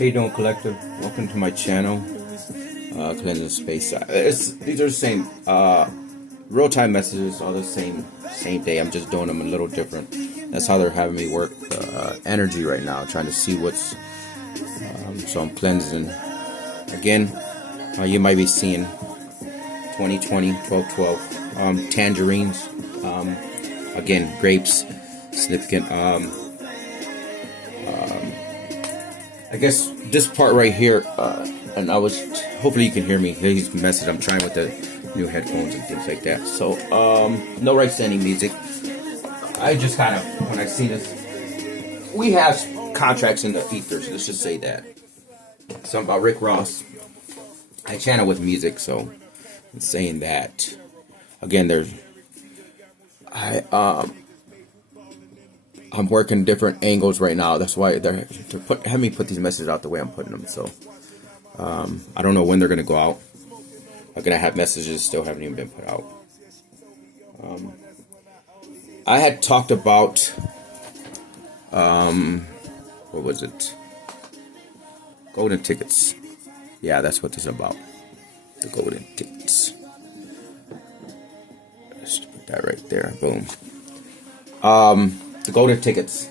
How you doing, collective? Welcome to my channel, Cleansing Space. These are the same real-time messages, all the same day. I'm just doing them a little different. That's how they're having me work energy right now, trying to see what's. So I'm cleansing. Again, you might be seeing 2020, 12, tangerines. Again, grapes, significant. I guess this part right here, and hopefully you can hear me. These message I'm trying with the new headphones and things like that. So, no rights to any music. I just kind of, when I see this, we have contracts in the ethers. Let's just say that. Something about Rick Ross. I channel with music, so I'm saying that. Again, I'm working different angles right now. That's why they're having me put these messages out the way I'm putting them. So I don't know when they're gonna go out. I'm gonna have messages still haven't even been put out. I had talked about what was it? Golden tickets. Yeah, that's what this is about. The golden tickets. Just put that right there. Boom. The golden tickets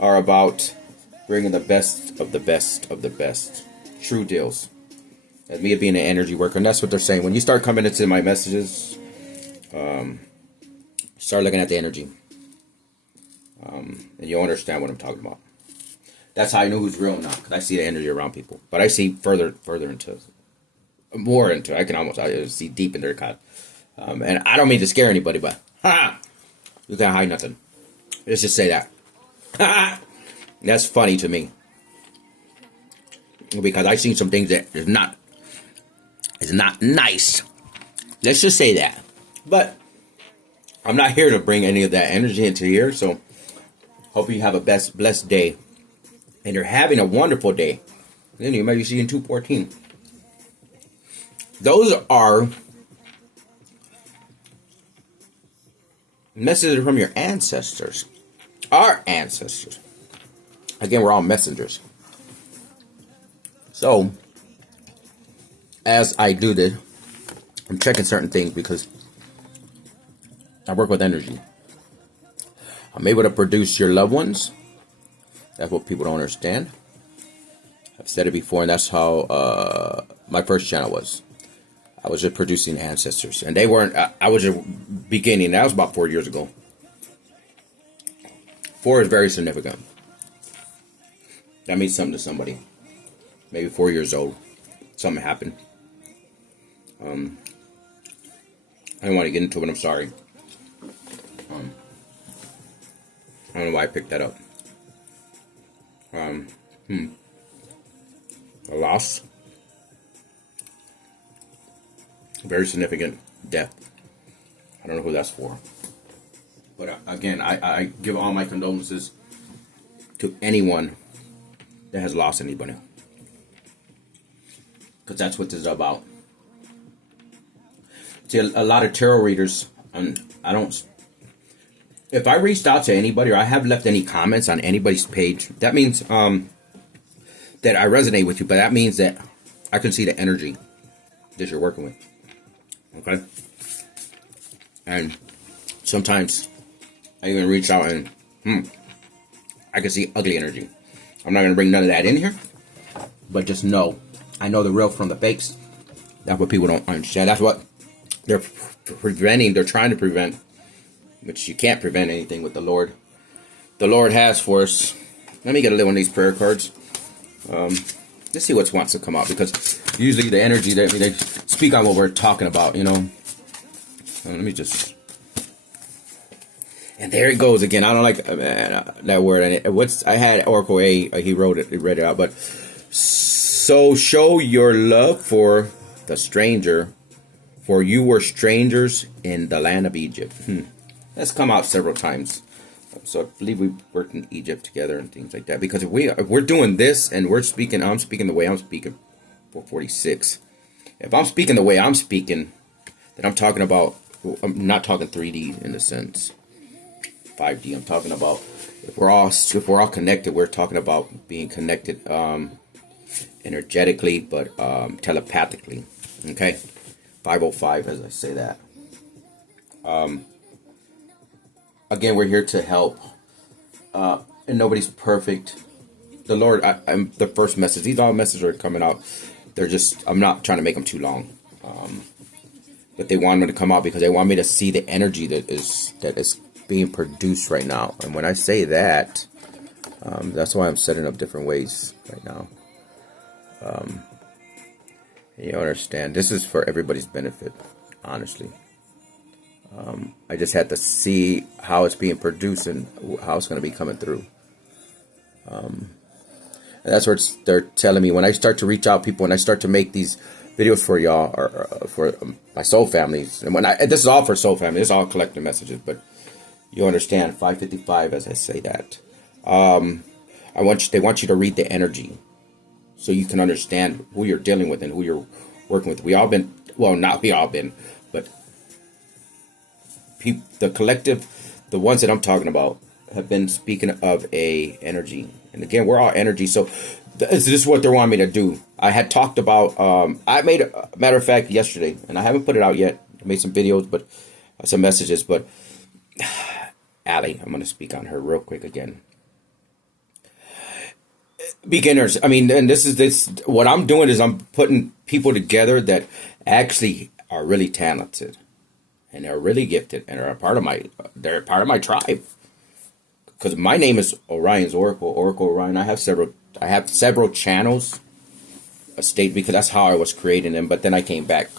are about bringing the best of the best of the best. True deals. As me being an energy worker, and that's what they're saying. When you start coming into my messages, start looking at the energy. And you'll understand what I'm talking about. That's how I know who's real now, because I see the energy around people. But I see further into, more into, I see deep in their God. And I don't mean to scare anybody, but you can't hide nothing. Let's just say that. That's funny to me. Because I've seen some things that is not nice. Let's just say that. But I'm not here to bring any of that energy into here. So hope you have a blessed day. And you're having a wonderful day. Then you might be seeing 214. Those are messages from your ancestors. Our ancestors. Again, we're all messengers. So, as I do this, I'm checking certain things because I work with energy. I'm able to produce your loved ones. That's what people don't understand. I've said it before, and that's how my first channel was. I was just producing ancestors, and they weren't. I was just beginning. That was about 4 years ago. 4 is very significant. That means something to somebody. Maybe 4 years old. Something happened. I don't want to get into it, but I'm sorry. I don't know why I picked that up. A loss. Very significant death. I don't know who that's for. But again, I give all my condolences to anyone that has lost anybody. Because that's what this is about. See, a lot of tarot readers, and I don't... If I reached out to anybody or I have left any comments on anybody's page, that means that I resonate with you. But that means that I can see the energy that you're working with. Okay? And sometimes I even reach out and I can see ugly energy. I'm not going to bring none of that in here. But just know, I know the real from the fakes. That's what people don't understand. That's what they're preventing. They're trying to prevent. Which you can't prevent anything with the Lord. The Lord has for us. Let me get a little one of these prayer cards. Let's see what wants to come out. Because usually the energy, they speak on what we're talking about, you know. Let me just... And there it goes again. I don't like that word. I had Oracle A. He wrote it. He read it out. But so show your love for the stranger, for you were strangers in the land of Egypt. That's come out several times. So I believe we worked in Egypt together and things like that. Because if we're doing this and we're speaking, I'm speaking the way I'm speaking for 46. If I'm speaking the way I'm speaking, then I'm talking about, I'm not talking 3D in a sense. 5D. I'm talking about If we're all connected, we're talking about being connected energetically, but telepathically. Okay, 505 as I say that. Again, we're here to help, and nobody's perfect. The Lord, I'm the first message. These all messages are coming out. They're just, I'm not trying to make them too long, but they want me to come out because they want me to see the energy that is being produced right now. And when I say that, that's why I'm setting up different ways right now. You understand? This is for everybody's benefit, honestly. I just had to see how it's being produced and how it's going to be coming through. And that's what they're telling me when I start to reach out people, when I start to make these videos for y'all or for my soul families. And this is all for soul family. This is all collective messages, but you understand 555 as I say that. They want you to read the energy so you can understand who you're dealing with and who you're working with. We all been, well, not we all been, but the collective, the ones that I'm talking about have been speaking of a energy. And again, we're all energy. So this is what they want me to do. I had talked about, I made a matter of fact yesterday, and I haven't put it out yet. I made some videos, but some messages, but Allie, I'm going to speak on her real quick again. Beginners. I mean, and this, what I'm doing is I'm putting people together that actually are really talented and they're really gifted and are they're a part of my tribe. Because my name is Orion's Oracle Orion. I have several channels, because that's how I was creating them. But then I came back.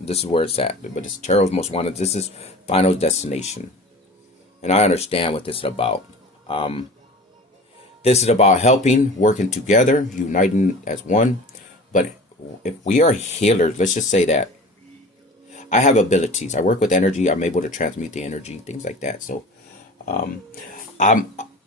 This is where it's at. But it's Tarot's Most Wanted. This is Final Destination. And I understand what this is about. This is about helping, working together, uniting as one. But if we are healers, let's just say that. I have abilities. I work with energy. I'm able to transmute the energy, things like that. So,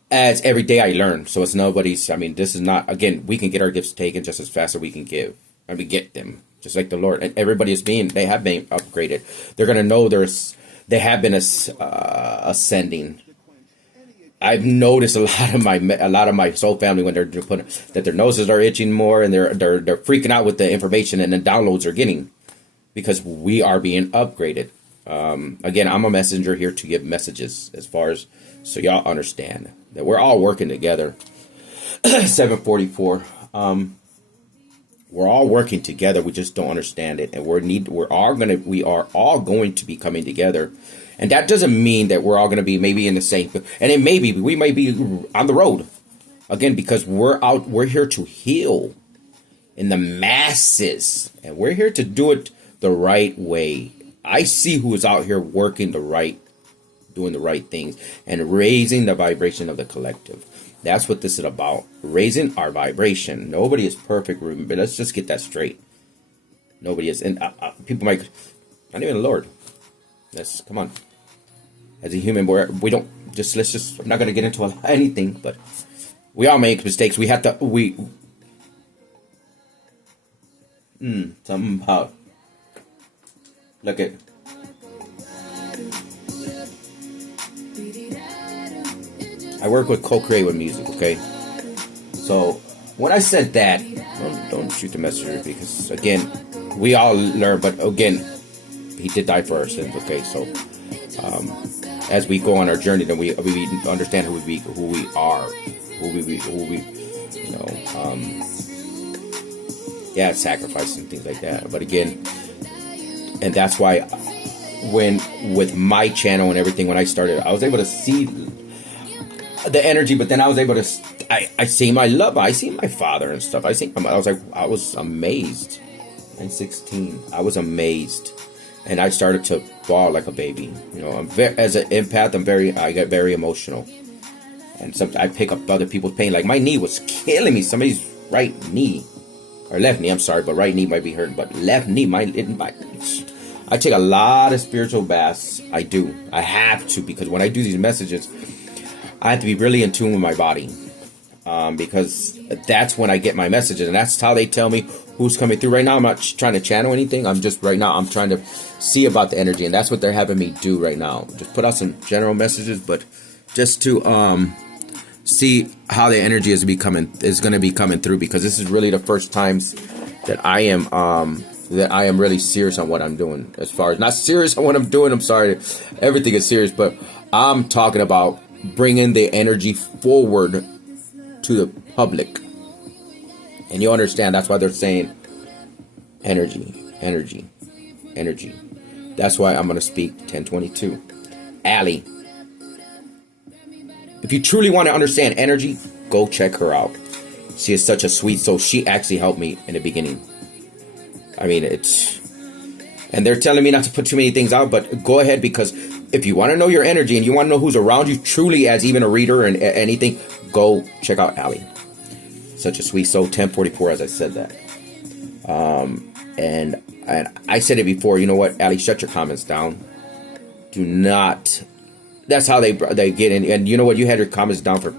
as every day I learn. So it's nobody's, this is not, again, we can get our gifts taken just as fast as we can give. And we get them, just like the Lord. And everybody they have been upgraded. They're going to know they have been ascending. I've noticed a lot of my soul family when they're putting that their noses are itching more and they're freaking out with the information and the downloads they're getting because we are being upgraded. Again, I'm a messenger here to give messages as far as so y'all understand that we're all working together. 744. We're all working together. We just don't understand it, and we are all going to be coming together. And that doesn't mean that we're all going to be maybe in the same, and it may be, we might be on the road again, because we're here to heal in the masses, and we're here to do it the right way. I see who is out here working doing the right things and raising the vibration of the collective. That's what this is about. Raising our vibration. Nobody is perfect, but let's just get that straight. Nobody is. And people might, not even the Lord. Come on. As a human, we don't just, I'm not going to get into anything, but we all make mistakes. We have to, something about, look at, I work with co-create with music, okay? So when I said that, don't shoot the messenger, because again, we all learn, but again, he did die for our sins, okay? So as we go on our journey, then we understand who we are, sacrifice and things like that. But again, and that's why with my channel and everything, when I started, I was able to see the energy, but then I was able to, I see my love, I see my father and stuff. I was amazed. In 16, I was amazed. And I started to bawl like a baby. As an empath, I get very emotional. And sometimes I pick up other people's pain. Like my knee was killing me. Somebody's right knee, or left knee, I'm sorry, but right knee might be hurting. But left knee, I take a lot of spiritual baths. I do. I have to, because when I do these messages, I have to be really in tune with my body. Because that's when I get my messages. And that's how they tell me who's coming through. Right now, I'm not trying to channel anything. I'm trying to see about the energy. And that's what they're having me do right now. Just put out some general messages, but just to see how the energy is going to be coming through, because this is really the first times that I am really serious on what I'm doing. As far as not serious on what I'm doing, I'm sorry, everything is serious, but I'm talking about bringing the energy forward to the public. And you understand, that's why they're saying energy. That's why I'm going to speak 1022. Allie, if you truly want to understand energy, go check her out. She is such a sweet soul. She actually helped me in the beginning. I mean, and they're telling me not to put too many things out, but go ahead, because if you want to know your energy and you want to know who's around you truly as even a reader and anything, go check out Allie. Such a sweet soul. 1044, as I said that. And I said it before, you know what, Allie, shut your comments down. Do not. That's how they get in. And you know what, you had your comments down for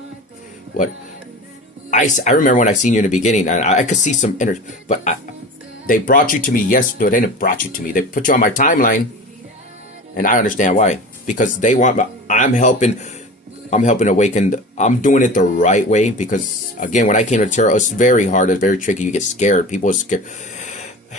what? I remember when I seen you in the beginning, and I could see some energy, but they brought you to me. Yes, they didn't brought you to me. They put you on my timeline, and I understand why. Because they want. I'm helping awaken. I'm doing it the right way, because again, when I came to tarot, it's very hard. It's very tricky. You get scared. People are scared.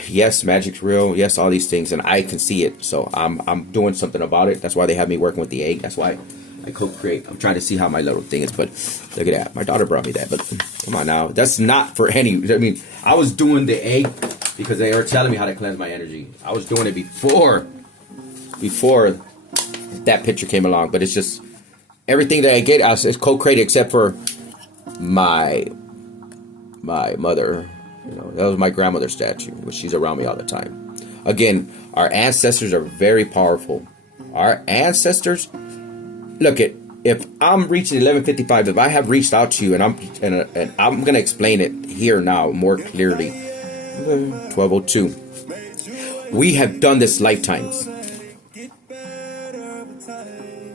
Yes, magic's real. Yes, all these things, and I can see it. So I'm doing something about it. That's why they have me working with the egg. That's why I co-create. I'm trying to see how my little thing is. But look at that. My daughter brought me that. But come on now. That's not for any. I mean, I was doing the egg because they were telling me how to cleanse my energy. I was doing it before that picture came along. But it's just everything that I get is co-created except for my mother. You know, that was my grandmother's statue, which she's around me all the time. Again, our ancestors are very powerful. Our ancestors, look at, if I'm reaching 1155, if I have reached out to you and I'm going to explain it here now more clearly. 1202. We have done this lifetimes.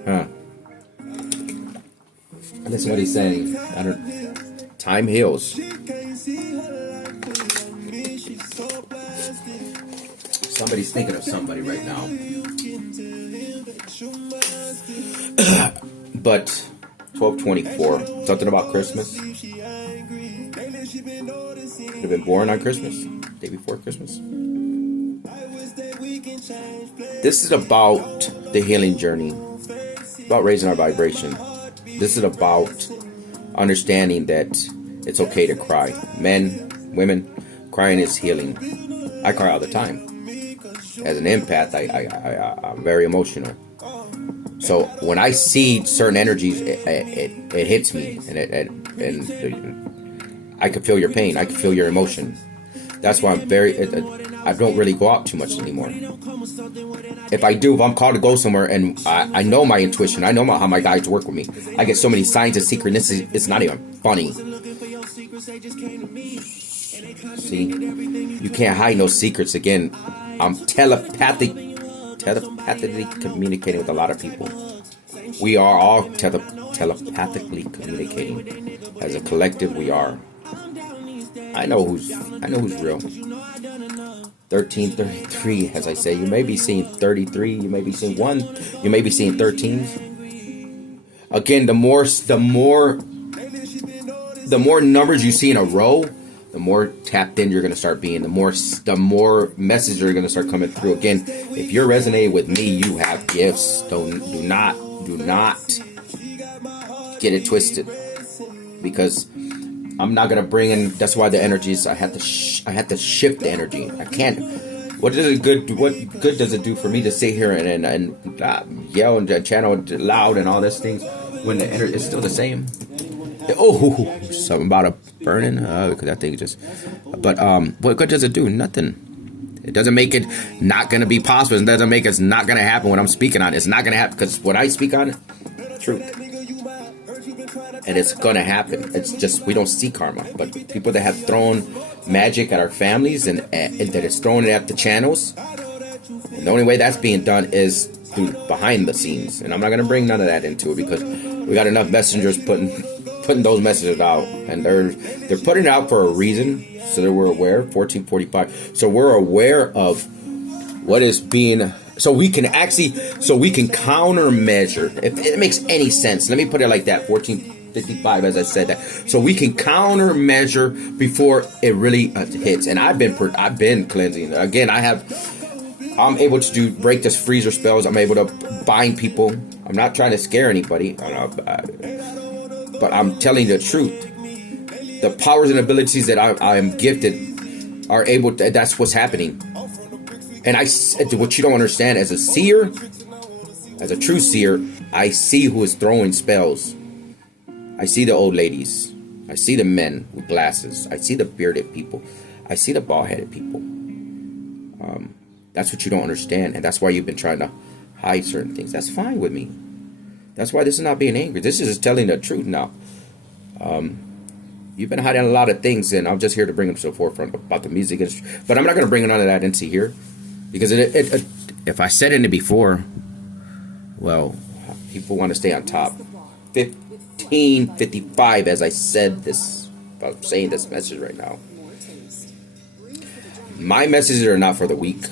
Huh. Listen what he's saying. Time heals. Somebody's thinking of somebody right now. But 1224, something about Christmas. Could have been born on Christmas, day before Christmas. This is about the healing journey, about raising our vibration. This is about understanding that it's okay to cry. Men, women, crying is healing. I cry all the time. As an empath, I'm very emotional. So when I see certain energies, it hits me, and I can feel your pain. I can feel your emotion. That's why I don't really go out too much anymore. If I do, if I'm called to go somewhere, and I know my intuition, I know how my guides work with me. I get so many signs of synchronicity, it's not even funny. See, you can't hide no secrets. Again, I'm telepathically communicating with a lot of people. We are all telepathically communicating. As a collective, we are. I know who's real. 1333, as I say, you may be seeing 33, you may be seeing 1, you may be seeing 13s. Again, the more numbers you see in a row, the more tapped in you're going to start being. The more messages are going to start coming through. Again, if you're resonating with me, you have gifts. Do not get it twisted, because I'm not going to bring in. That's why the energies. I had to shift the energy. I can't. What good does it do for me to sit here and yell and channel loud and all these things when the energy is still the same? Oh, something about a burning, because that thing just. But what good does it do? Nothing. It doesn't make it not going to be possible. It doesn't make it's not going to happen when I'm speaking on it. It's not going to happen, because what I speak on, truth, and it's going to happen. It's just we don't see karma, but people that have thrown magic at our families and that is thrown it at the channels. The only way that's being done is through behind the scenes, and I'm not going to bring none of that into it, because we got enough messengers putting those messages out, and they're putting it out for a reason, so that we're aware. 1445, so we're aware of what is being, so we can countermeasure, if it makes any sense. Let me put it like that. 55 as I said that, so we can countermeasure before it really hits. And I've been cleansing. Again, I'm able to break this freezer spells. I'm able to bind people. I'm not trying to scare anybody, but I'm telling the truth. The powers and abilities that I am gifted are able to, that's what's happening. And what you don't understand, as a seer, as a true seer, I see who is throwing spells. I see the old ladies. I see the men with glasses. I see the bearded people. I see the bald-headed people. That's what you don't understand. And that's why you've been trying to hide certain things. That's fine with me. That's why this is not being angry. This is just telling the truth now. You've been hiding a lot of things, and I'm just here to bring them to the forefront about the music industry. But I'm not going to bring none of that into here. Because if I said it before, well, people want to stay on top. 15:55 as I said this. I'm saying this message right now. My messages are not for the weak.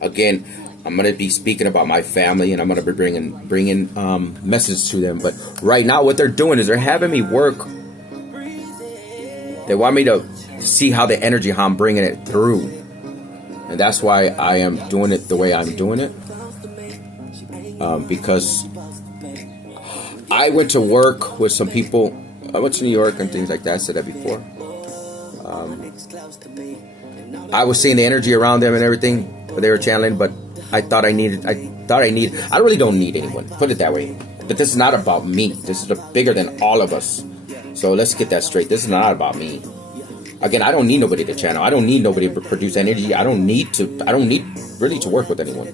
Again, I'm going to be speaking about my family, and I'm going to be bringing messages to them. But right now, what they're doing is they're having me work. They want me to see how the energy, how I'm bringing it through. And that's why I am doing it the way I'm doing it. Because I went to work with some people. I went to New York and things like that. I said that before. I was seeing the energy around them and everything. But they were channeling, but I really don't need anyone. Put it that way. But this is not about me. This is bigger than all of us. So let's get that straight. This is not about me. Again, I don't need nobody to channel. I don't need nobody to produce energy. I don't need really to work with anyone.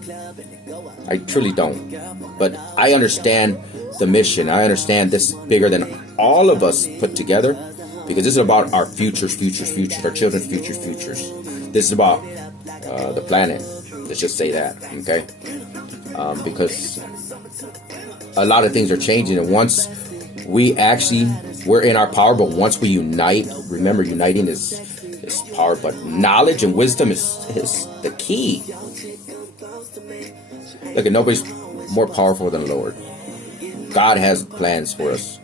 I truly don't. But I understand the mission. I understand this is bigger than all of us put together. Because this is about our futures, our children's futures. This is about the planet. Let's just say that, okay? Because a lot of things are changing, and once we're in our power, but once we unite, remember, uniting is power, but knowledge and wisdom is the key. Look, nobody's more powerful than the Lord. God has plans for us.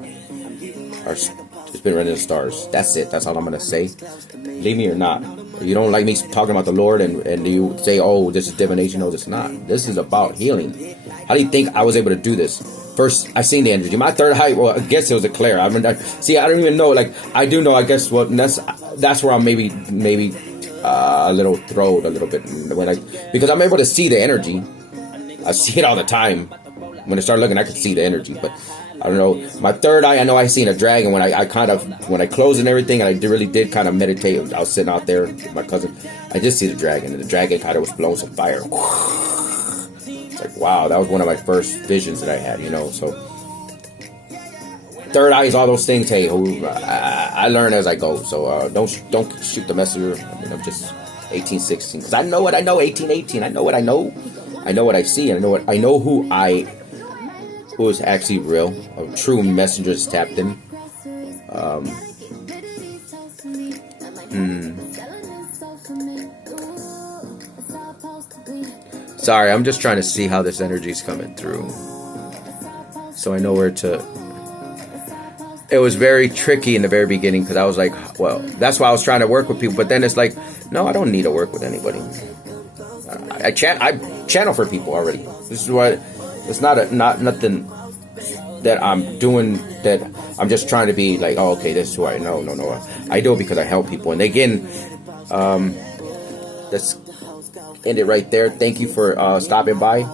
It's been written in the stars. That's it. That's all I'm going to say. Believe me or not. You don't like me talking about the Lord and you say, oh, this is divination. No, it's not. This is about healing. How do you think I was able to do this? First, I seen the energy. My third eye, well, I guess it was a Claire. I don't even know. Like, I do know, I guess, well, that's where I'm maybe a little throwed a little bit. Because I'm able to see the energy. I see it all the time. When I start looking, I can see the energy. But I don't know. My third eye, I know I seen a dragon. When I closed and everything, and I really did kind of meditate. I was sitting out there with my cousin. I did see the dragon, and the dragon kind of was blowing some fire. It's like, wow, that was one of my first visions that I had, so. Third eye is all those things. Hey, I learn as I go. So don't shoot the messenger. I'm just 1816. Because I know what I know, 1818. I know what I know. I know what I see. I know who is actually real. A true messenger is tapped in. Sorry, I'm just trying to see how this energy is coming through. So I know where to... It was very tricky in the very beginning because I was like, well, that's why I was trying to work with people. But then it's like, no, I don't need to work with anybody. I channel for people already. This is what... It's not nothing that I'm doing that I'm just trying to be like, oh, okay, this is who I know. No. I do it because I help people. And again, let's end it right there. Thank you for stopping by.